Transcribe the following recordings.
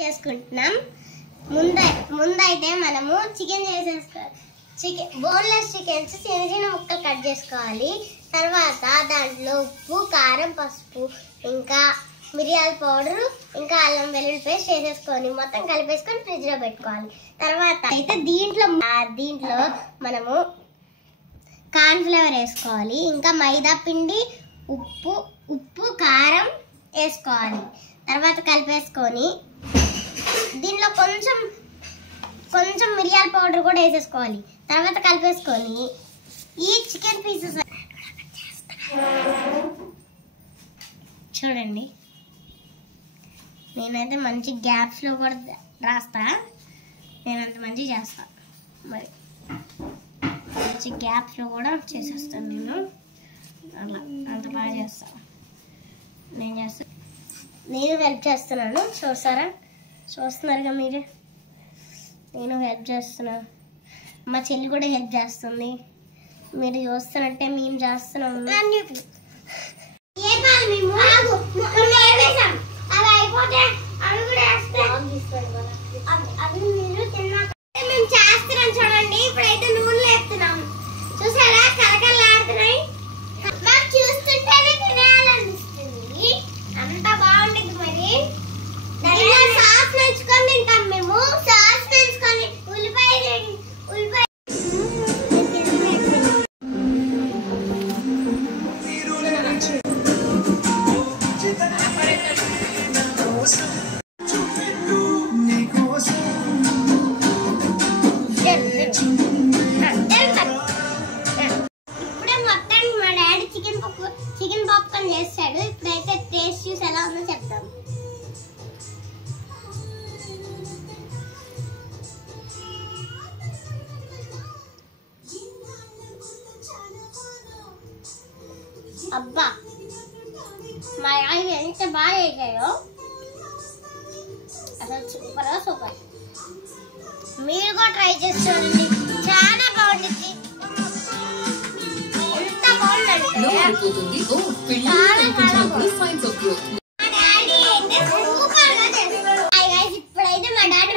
చేసుకుంటున్నాం. ముందైతే మనము చికెన్ చేసేసుకోవాలి. బోన్లెస్ చికెన్స్ చిన్న చిన్న ముక్కలు కట్ చేసుకోవాలి. తర్వాత దాంట్లో ఉప్పు, కారం, పసుపు, ఇంకా మిరియాల పౌడర్, ఇంకా అల్లం వెల్లుల్లి పేస్ట్ వేసేసుకొని మొత్తం కలిపేసుకొని ఫ్రిడ్జ్ లో పెట్టుకోవాలి. తర్వాత అయితే దీంట్లో మనము కార్న్ ఫ్లేవర్ వేసుకోవాలి. ఇంకా మైదా పిండి, ఉప్పు, కారం వేసుకోవాలి. తర్వాత కలిపేసుకొని దీంట్లో కొంచెం మిరియాల పౌడర్ కూడా వేసేసుకోవాలి. తర్వాత కలిపేసుకొని ఈ చికెన్ పీసెస్ చూడండి, నేనైతే మంచి గ్యాప్స్లో కూడా రాస్తా. నేనంత మంచిగా చేస్తా, మరి మంచి గ్యాప్స్లో కూడా చేసేస్తాను. నేను అలా అంత బాగా చేస్తాను. నేను హెల్ప్ చేస్తున్నాను. చూస్తున్నారుగా మీరే, నేను హెల్ప్ చేస్తున్నా. మా చెల్లి కూడా హెల్ప్ చేస్తుంది. మీరు చూస్తున్నట్టే మేము చేస్తున్నాము. మేము చేస్తున్నాం చూడండి. ఇప్పుడైతే నూనె లేపుతున్నాం. చూసారా, కరకరలాడుతున్నాయి. మాకు చూస్తుంటేనే తినేయాలనిపిస్తుంది. అంత బాగుంటుంది. మరి సాస్ నంచుకొని తింటాం మేము. సాస్ నంచుకొని ఉల్లిపాయ ఇప్పుడే మొత్తం మా డాడీ చికెన్ పాప్కార్న్ చేస్తాడు. ఇప్పుడైతే టేస్ట్ చూసి ఎలా ఉందో చెప్తాం. అబ్బా, మా డాడీ ఎంత బాగా చేశాయో, అసలు సూపర్. మీరు కూడా ట్రై చేసి చూడండి, చాలా బాగుంటుంది. ఎంత బాగుందంటే మా డాడీ అయితే సూపర్ గా చేస్తాడు. ఇప్పుడైతే మా డాడీ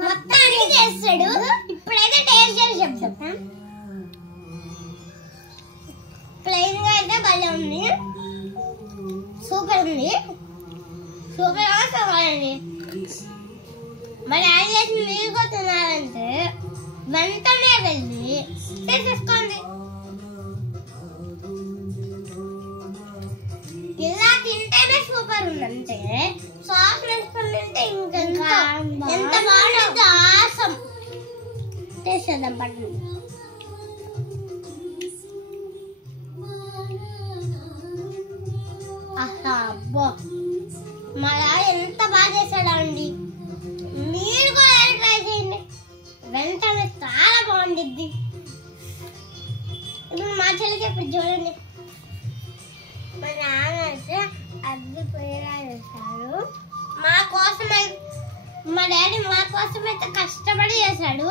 మొత్తానికి చేస్తాడు. ఇప్పుడైతే టేస్ట్ చేసి చెప్తాం. ప్లెయిన్ గా అయితే భలే ఉంది. సూపర్ ఉంది. మరి ఆయన చేసి మీరు కూడా తినాలంటే వెంటనే వెళ్ళి తీసేసుకోండి. ఇలా తింటేనే సూపర్ ఉందంటే సాస్ వేసుకొని తింటే ఇంకా ఎంత బాగుంటుందో. ఆసం టేస్ట్ చేద్దాం పట్టండి. అబ్బో, మా డాడీ ఎంత బాగా చేశాడా అండి. మీరు కూడా ట్రై చేయండి, వెంటనే చాలా బాగుండిద్ది. ఇప్పుడు మా చెల్లికి ఇప్పుడు చూడండి, మా నాన్న అయితే అద్భుతంగా చేశాడు. మా డాడీ మా కోసం అయితే కష్టపడి చేశాడు.